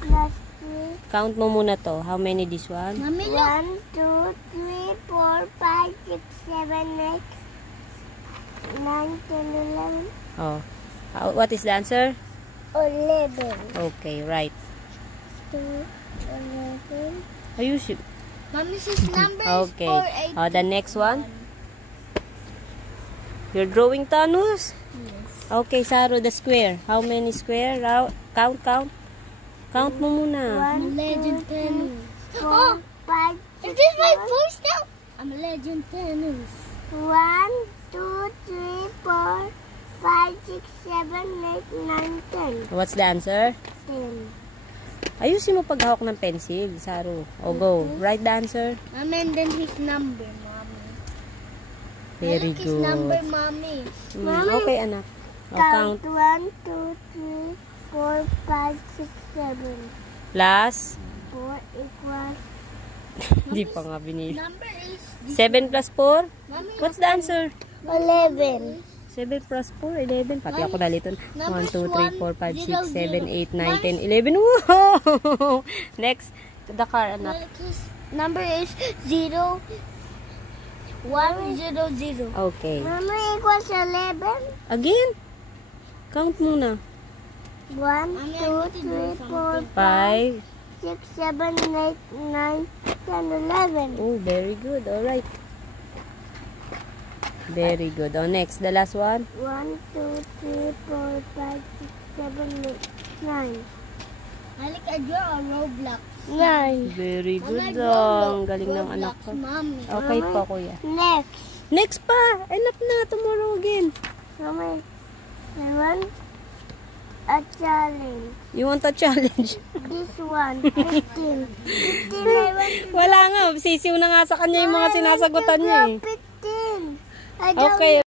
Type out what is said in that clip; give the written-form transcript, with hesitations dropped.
plus 3. Count mo muna to. How many this one? 1, 2, 3, 4, 5, 6, 7, 8, 9, 10, 11. Oh. What is the answer? 11. Okay, right. 2, 11. Ayusin. Mommy says number Okay. is 4, 8. The next one. You're drawing Thanos? Yes. Okay, Saru, the square. How many square? Count. Count mo muna. 1, Legend 2, 3, 4, 5, 6, Is this my 7. voice now? I'm a legend Thanos. 1, 2, 3, 4, 5, 6, 7, 8, 9, 10. What's the answer? 10. Ayusin mo paghawak ng pencil, Saru. O go. Write the answer. Mommy, and then his number, Mommy. Very His number, good. Mommy. Mommy. Okay, anak. O, Count count. 1, 2, 3, 4, 5, 6, 7. Plus. 4 equals Hindi pa nga binili. Number is 7 plus 4? Mommy. What's the answer? 11. 7 plus 4, 11. Pati ako nalito. 1, Numbers 2, 3, 4, 5, 0, 6, 7, 8, 9, 10, 11. 0. Wow! Next, the car, anak. His number is 0, 1, 0, 0. Okay. Mama equals 11. Again? Count muna. 1, 2, 3, 4, 5. 6, 7, 8, 9, 10, 11. Oh, very good. Alright. Very good. Oh, next, the last one. 1, 2, 3, 4, 5, 6, 7, 8, 9. Like I draw a Roblox. 9. Very When I good. draw Ang galing ng anak Roblox, ko. Mommy. Okay pa, kuya. Next. Next pa. Enough na. Tomorrow again. Mama, I want a challenge. You want a challenge? This one, 15. 15, I want to Wala nga. Sisiw na nga sa kanya yung mga sinasagutan niya eh. 15. I don't Okay.